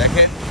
দেখেন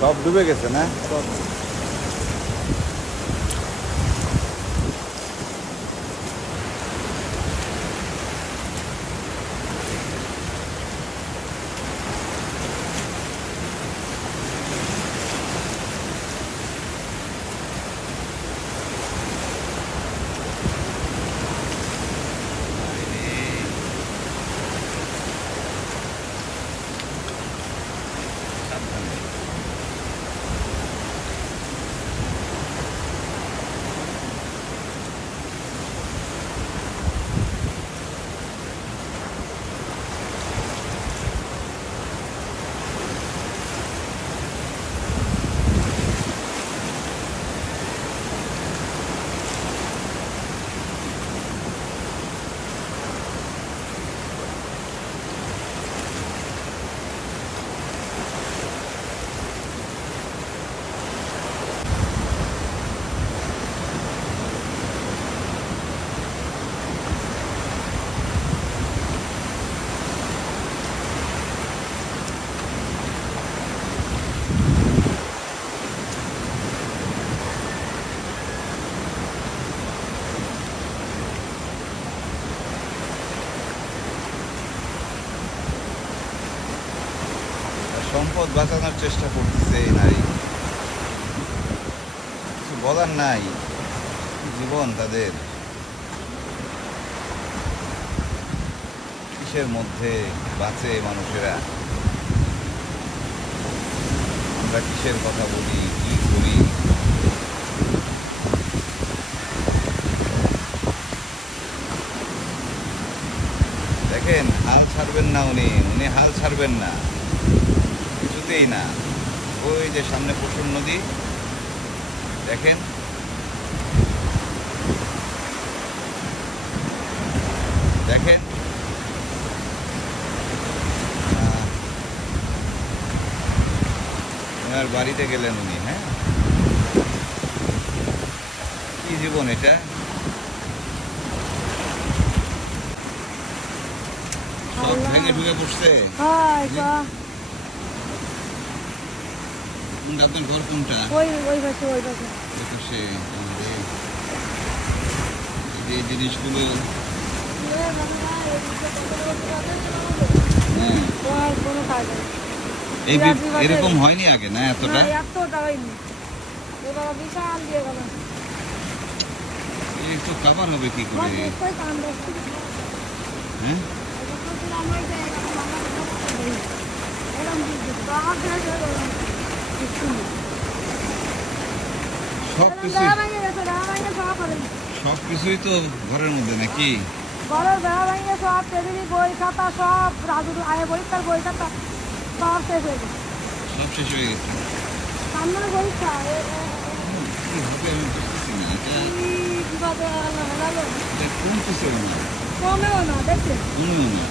সব ডুবে গেছে না? সম্পদ বাঁচানোর চেষ্টা করতেছে এই নারী। কিছু বলার নাই। জীবন তাদের। কিসের মধ্যে বাঁচে মানুষেরা? আমরা কিসের কথা বলি, কি করি? দেখেন, হাল ছাড়বেন না উনি। উনি হাল ছাড়বেন না। কিছুতেই না। ওই যে সামনে পশুর নদী। দেখেন। দেখেন। ওনার বাড়িতে গেলেন উনি হ্যাঁ? কি জীবন এটা? সব ভেঙে ঢুকে পড়ছে। কোনটা আপনার ঘর কোনটা? ওই ওই পাশে ওই পাশে। আমাদের এই যে জিনিসগুলো। এই এরকম হয়নি আগে না এতটা? এতটা হয়নি এ বিশাল দিয়ে গেল। এই তো কাভার হবে কি করে? হ্যাঁ? আমার সব কিছু কিছুই তো ঘরের মধ্যে নাকি? ঘরের বেড়া ভেঙে সব টেবিলি বই খাতা সব রাজুর আয় পরীক্ষার বই খাতা সব শেষ হয়ে গেছে। সব শেষ হয়ে গেছে। সামনে পরীক্ষা কি হবে আমি বুঝতেছি না এটা বিপদে আল্লাহ এটা কোন না কমেও না দেখছে? কমেও না।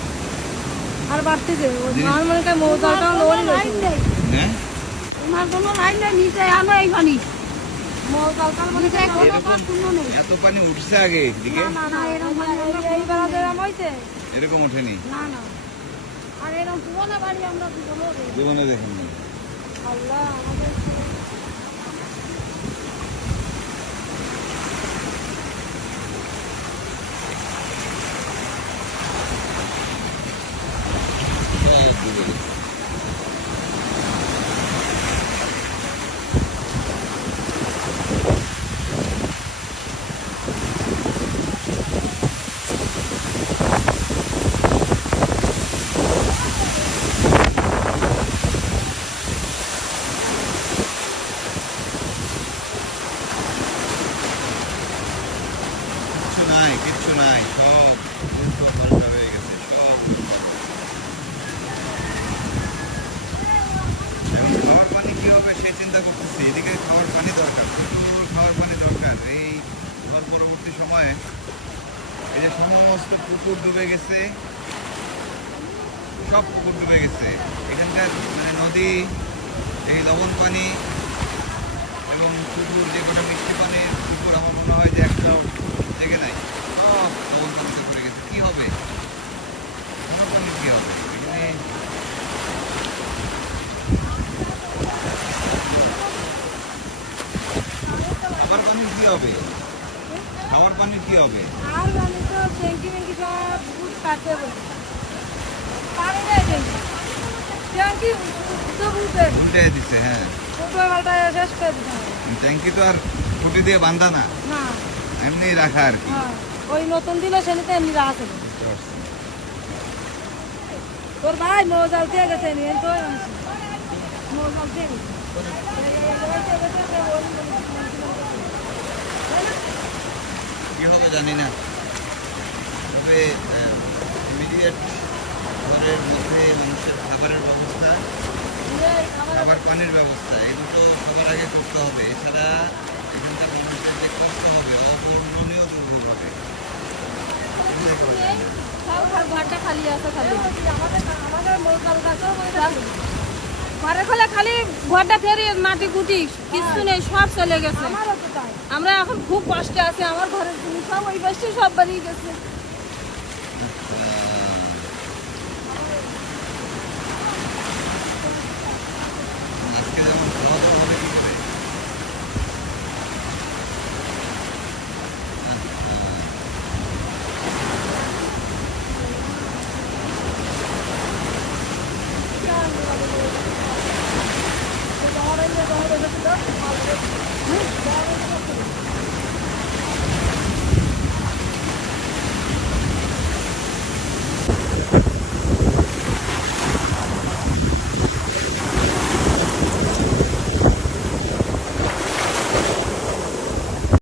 আর বাড়তেছে লোন নেই। হ্যাঁ? ওনার কোনো লাইন নেই নিচে আনো এই পানি মৌতালটার কোনো এরকম কাজ শূন্য নেই। এত পানি উঠছে আগে না এরকম ওঠেনি? না না। আর এরকম পুরোনো বাড়ি আমরা জীবনে দেখুন আল্লাহ আমাদের সব পরিষ্কার হয়ে গেছে সব এখন খাওয়ার পানি কী হবে সেই চিন্তা করতেছি এদিকে খাওয়ার পানি দরকার খাওয়ার পানি দরকার এই পরবর্তী সময়ে এই যে সমস্ত পুকুর ডুবে গেছে সব পুকুর ডুবে গেছে এখানকার মানে নদী এই লবণ পানি এবং পুকুর যে কটা মিষ্টি পানির পুকুর আমার মনে হয় যে একটাও জেগে নাই। হবে? আর আমি তো ট্যাঙ্কি ট্যাঙ্কি সব বুট কাটতে বলি। পানি নেই ট্যাঙ্কি। ট্যাঙ্কি তো বুঝতে উল্টে দিচ্ছে হ্যাঁ। ফুটবল খেলাটা শেষ করে দিতে ট্যাঙ্কি তো আর খুঁটি দিয়ে বান্ধা না। না। এমনি রাখা আর কি। হ্যাঁ ওই নতুন দিল সেনিতে এমনি রাখা ছিল তোর ভাই মৌজাল দিয়ে গেছে নিয়ে তো মৌজাল দিয়ে গেছে। কি হবে জানি না। তবে ইমিডিয়েট ঘরের মধ্যে মানুষের খাবারের ব্যবস্থা, খাবার পানির ব্যবস্থা, এই দুটো সবার আগে করতে হবে। এছাড়া এখানকার মানুষের যে কষ্ট হবে অবর্ণনীয় দুর্ভোগ হবে। আমাদের ঘরে খোলে খালি ঘরটা ফেরি মাটি গুটি কিছু নেই সব চলে গেছে। আমরা এখন খুব কষ্টে আছি আমার ঘরের জিনিস সব ওই বেশি সব বেরিয়ে গেছে।